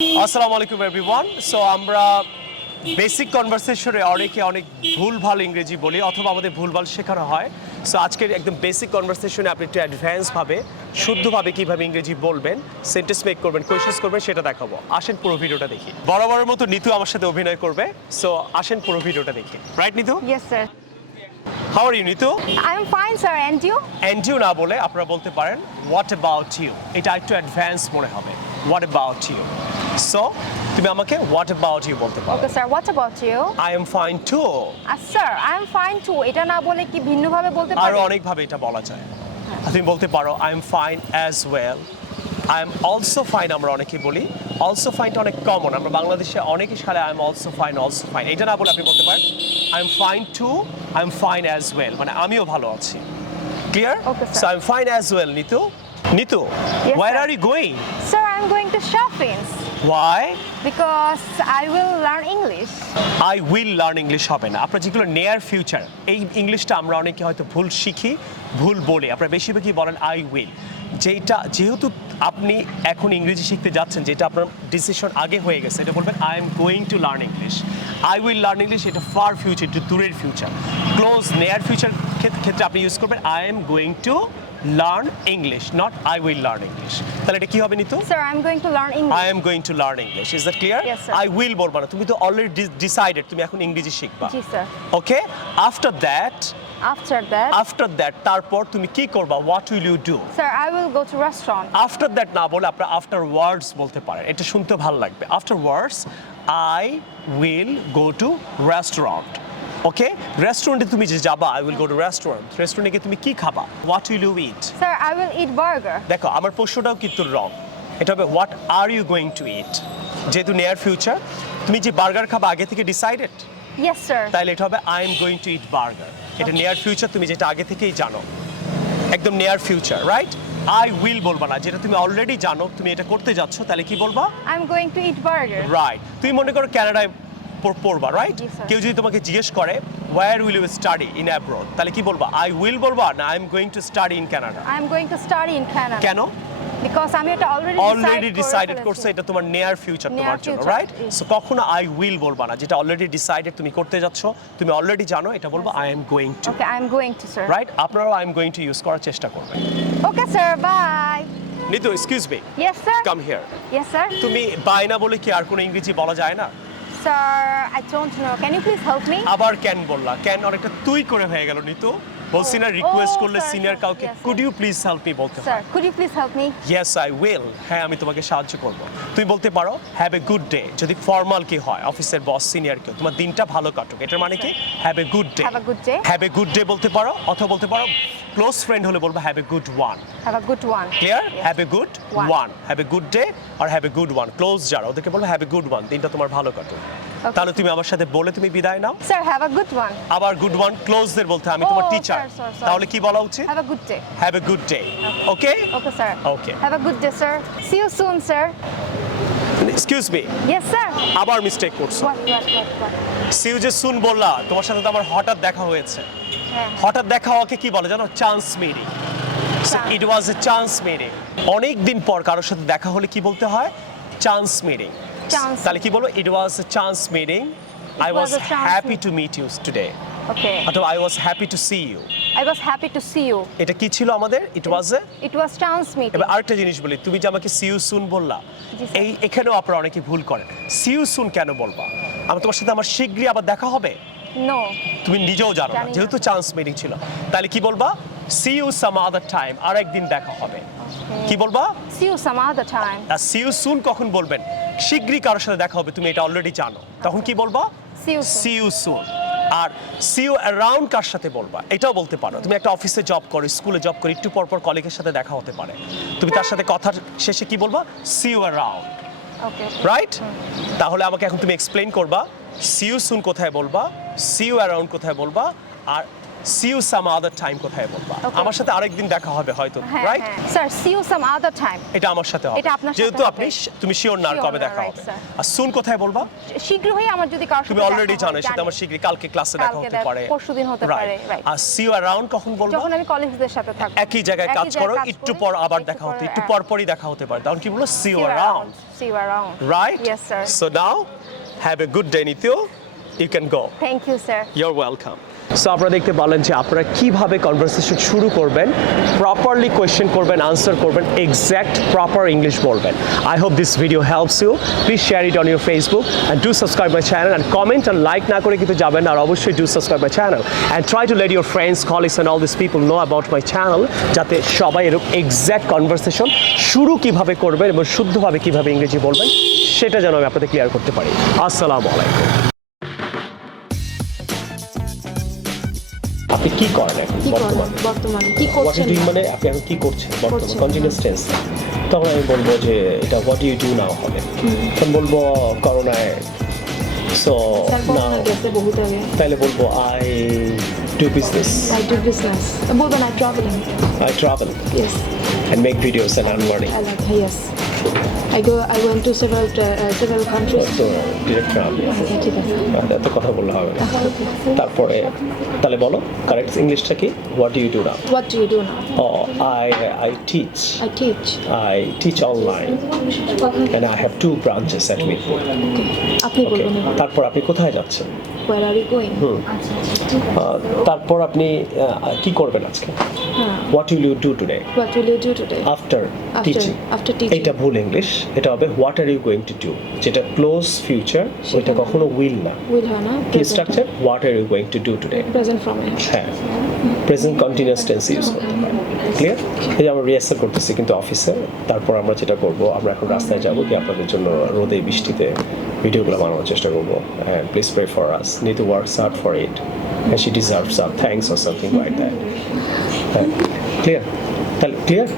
আসসালামু আলাইকুম everyone. So আমরা বেসিক কনভারসেশনে অনেক ভুলভাল ইংরেজি বলি অথবা আমাদের ভুলভাল শেখানো হয়। সো আজকের একদম বেসিক কনভারসেশনে আপনি একটু অ্যাডভান্সভাবে শুদ্ধভাবে কীভাবে ইংরেজি বলবেন, সেন্টেন্স মেক করবেন, কোয়েশ্চেন্স করবেন সেটা দেখাবো। আসেন পুরো ভিডিওটা দেখি। বরাবরের মতো নিতু আমার সাথে অভিনয় করবে। সো আসেন পুরো ভিডিওটা দেখি। Right Nitu? Yes, sir. How are you Nitu? I'm fine, sir. And you? And you না বলে আপনারা বলতে পারেন হোয়াট অ্যাবাউট ইউ। এটা একটু অ্যাডভান্স মনে হবে। What about you. সো তুমি আমাকে হোয়াট অ্যাবাউট ইউ বলতে পারো। Okay, sir. What about you? I am fine too. Sir, I'm fine too. এটা না বলে কি ভিন্নভাবে বলতে পারি? আরো অনেকভাবে এটা বলা যায়। তুমি বলতে পারো I am fine as well. I am also fine আমরা অনেকে বলি। অলসো ফাইনটা অনেক কমন, আমরা বাংলাদেশে অনেকে সালে আই এম অলসো ফাইন এটা না বলে আপনি বলতে পারেন I am fine too, I am fine as well, মানে আমিও ভালো আছি। Clear? Okay, sir. So I am fine as well. Nitu, Yes, where sir. are you going? Sir, I'm going to shopping Why? because I will learn English. I will learn English হবে না, আপনার যেগুলো নেয়ার future, এই ইংলিশটা আমরা অনেকে হয়তো ভুল শিখি, ভুল বলি। আপনারা বেশিরভাগই বলেন আই উইল, যেহেতু আপনি এখন ইংরেজি শিখতে যাচ্ছেন, যেটা আপনার ডিসিশন আগে হয়ে গেছে, এটা বলবেন I am going to learn English. I will learn English এটা ফার ফিউচার, একটু দূরের ফিউচার। ক্লোজ নেয়ার ফিউচার ক্ষেত্রে আপনি ইউজ করবেন I am going to learn English, not I will learn English. তাহলে এটা কি হবে Nitu? Sir, I'm going to learn English. I am going to learn English. Is that clear? Yes, sir. I will বলবা না, তুমি তো already decided তুমি এখন ইংরেজি শিখবা। জি, sir. ওকে, আফটার দ্যাট তারপর তুমি কি করবা? What will you do? Sir, I will go to restaurant. After that না বলে আপনারা আফটার ওয়ার্ডস বলতে পারেন, এটা শুনতে ভালো লাগবে। Afterwards I will go to restaurant. Okay, রেস্টুরেন্টে তুমি যে যাবা, আই উইল গো টু রেস্টুরেন্টে গিয়ে তুমি কি খাবা? What will you eat? Sir, I will eat burger. দেখো আমার প্রশ্নটাও কিন্তু রং, এটা হবে what are you going to eat. যেহেতু নেয়ার ফিউচার, তুমি যে বার্গার খাবা আগে থেকে ডিসাইডেড, Yes, sir. তাহলে এটা হবে I am going to it burger. এটা নেয়ার ফিউচার, তুমি যেটা আগে থেকেই জানো, একদম নেয়ার ফিউচার, রাইট? আই উইল বলবা না, যেটা তুমি অলরেডি জানো তুমি এটা করতে যাচ্ছ, তাহলে কি বলবা? I'm going to eat burger. Right. তুমি মনে করো কানাডায় পড়বা, রাইট? জি, স্যার। কেউ যদি তোমাকে জিজ্ঞেস করে where will you study in abroad, তাহলে কি বলবা? আই উইল বলবা না I am going to study in Canada? I'm going to study in Canada. কেন? Because আমি এটা অলরেডি ডিসাইডেড করছো, এটা তোমার নেয়ার ফিউচার Near তোমার জন্য, future, রাইট? yes. সো কখনো আই উইল বলবা না, যেটা অলরেডি ডিসাইডেড তুমি করতে যাচ্ছ, তুমি অলরেডি জানো, এটা বলবা I am going to. Okay, I'm going to, sir. Right? আপনারাও I am going to use করার চেষ্টা করবেন। Okay, sir. Bye. নিতু, excuse me, Yes, sir. Come here. Yes, sir. তুমি বাই না বলে কি আর কোনো ইংরেজি বলা যায় না? Sir, I don't know. Can you please help me? আবার ক্যান বললা, ক্যান অনেকটা তুই করে হয়ে গেল নিতু। বলছি না রিকোয়েস্ট Oh, করলে sir, সিনিয়র sir. কাউকে Yes, sir. Could you please help me বলতে হয়। Sir, could you please help me? Yes I will, হ্যাঁ আমি তোমাকে সাহায্য করব। তুমি বলতে পারো হ্যাভ এ গুড ডে, যদি ফর্মাল কি হয়, অফিসের বস সিনিয়র কেউ, তোমার দিনটা ভালো কাটুক, এটার মানে কি? Have a good day. Have a good day. Have a good day বলতে পারো, অথবা বলতে পারো ক্লোজ ফ্রেন্ড হলে বলবো have a good one. Have a good one. ক্লিয়ার? Yes. Have a good One. One, have a good day আর have a good one. Close যারা, ওদেরকে বলবো হ্যাভ এ গুড ওয়ান, দিনটা তোমার ভালো কাটুক। Okay. তাহলে তুমি আমার সাথে বলে তুমি বিদায় নাও। Sir, have a good one. আবার গুড ওয়ান ক্লোজদের বলতে হয়, আমি তোমার Oh, teacher, sir, sir, sorry. তাহলে কি বলা উচিত? Have a good day. Have a good day. Okay? Okay, sir. Okay. Have a good day, sir. See you soon, sir. Excuse me, Yes, sir. আবার mistake করছো। What? See you যে সুন বললা, তোমার সাথে তো আমার হঠাৎ দেখা হয়েছে। হ্যাঁ। হঠাৎ দেখা হওয়াকে কি বলে জানো? Chance meeting. Chance. It was a chance meeting. অনেক দিন পর কারোর সাথে দেখা হলে কি বলতে হয়? Chance meeting. Chance. তাহলে কি বলবো? It was a chance meeting. I was was a chance happy meeting. To meet you today. Okay. অথবা I was happy to see you. I was happy to see you. এটা কি ছিল আমাদের? ইট was A. It was chance meeting. এবার আরেকটা জিনিস বলি, তুমি যে আমাকে সি ইউ সুন বললা, জি, স্যার। এখানেও আপনারা অনেকে ভুল করেন। সি ইউ সুন কেন বলবা? আমি তোমার সাথে আমার শীঘ্রই আবার দেখা হবে, No. তুমি নিজেও জানো না, জানি না। যেহেতু চান্স মিটিং ছিল। তাহলে কি বলবা? See you some other time, আর একদিন দেখা হবে। কি বলবা? See you some other time. আর সি ইউ সুন কখন বলবেন? শীঘ্রই কারোর সাথে দেখা হবে, তুমি এটা অলরেডি জানো, তখন কি বলবা? See you soon. See you soon. আর সি ইউ অ্যারাউন্ড কার সাথে বলবা? এটাও বলতে পারো, তুমি একটা অফিসে জব করো, স্কুলে জব করো, একটু পর পর কলিগের সাথে দেখা হতে পারে, তুমি তার সাথে কথার শেষে কি বলবা? See you around, Okay. Right? তাহলে আমাকে এখন তুমি এক্সপ্লেইন করবা সি ইউ সুন কোথায় বলবা, সি ইউ অ্যারাউন্ড কোথায় বলবা, আর see you some other time কোথায় বলবা? Okay. আমার সাথে আরেকদিন দেখা হবে হয়তো, হ্যাঁ রাইট? হ্যাঁ sir see you some other time এটা আমার সাথে হবে। এটা আপনার সাথে যেহেতু হবে। আপনি তুমি শিওর না আর Sure কবে না, দেখা right, হবে। sir. আর সুন কোথায় বলবা? শীঘ্রই আমার যদি কারোর সাথে তুমি দেখা অলরেডি হয়, জানো এর সাথে জানি। আমার শীঘ্রই কালকে ক্লাসে দেখা কালকে হতে পারে, পরশুদিন হতে পারে, right. R see you around কখন বলবা? যখন আমি কলিগদের সাথে থাকবো একই জায়গায় কাজ করো, একটু পর আবার দেখা হতে, একটু পর পরই দেখা হতে পারে, তখন কি বলবো? see you around, see you around right? yes sir So now have a good day Nityo, you can go. thank you sir You're welcome. সো আপনারা দেখতে পারলেন যে আপনারা কিভাবে কনভারসেশন শুরু করবেন, প্রপারলি কোয়েশ্চেন করবেন, আনসার করবেন, এক্স্যাক্ট প্রপার ইংলিশ বলবেন। I hope this video helps you. Please share it on your Facebook and do subscribe my channel and comment and like না করে কিন্তু যাবেন না, আর অবশ্যই do subscribe my channel and try to let your friends, colleagues and all this people know about my channel, যাতে সবাই এরকম এক্স্যাক্ট কনভারসেশন শুরু কিভাবে করবেন এবং শুদ্ধভাবে কিভাবে ইংরেজি বলবেন সেটা যেন আমি আপনাদের ক্লিয়ার করতে পারি। আসসালামু আলাইকুম। আপনি কি করেন এখন বর্তমানে কি হোয়াট করছেন? ইউ ডুইং মানে আপনি এখন কি করছেন বর্তমানে, করছেন, কন্টিনিউয়াস টেন্স। তখন আমি বলবো যে এটা হোয়াট ইউ ডু নাও হবে, তখন বলবো করোনায় সো স্যার নাও, করোনা গেছে বহুত আগে। তাহলে বলবো I do business, I do business. বলবেন I traveling. I travel Yes. and make videos and earn money. I like yes. I went to several countries. তো ডিরেক্ট ট্রাভেল, আচ্ছা ঠিক আছে। এত কথা বললে হবে না। তারপরে তাহলে বলো কারেক্ট ইংলিশটা কি? What do you do now? What do you do now? I teach. I teach. I teach online and I have 2 branches at Mirpur. আপনি Okay. বলবেন এবার। তারপর আপনি কোথায় যাচ্ছেন? Where are you going? তারপর আপনি কি করবেন আজকে? হ্যাঁ। What will you do today? What will you do today? After teaching. After teaching. এটা ভুল ইংলিশ, এটা হবে what are you going to do, যেটা ক্লোজ ফিউচার, ওইটা কখনো will না। Will হয় না? কি structure? what are you going to do today? Present from it. হ্যাঁ, প্রেজেন্ট কন্টিনিউয়াস টেন্স ইউজ করতে পারেন। ক্লিয়ার? এই যে আমরা রিহার্সাল করতেছি কিন্তু অফিসে, তারপর আমরা যেটা করব, আমরা এখন রাস্তায় যাব কি আপনাদের জন্য রোদে বৃষ্টিতে ভিডিওগুলো বানানোর চেষ্টা করবো। And please pray for us, need to work hard for it and she deserves a thanks or something like that. হ্যাঁ, ক্লিয়ার? তাহলে ক্লিয়ার?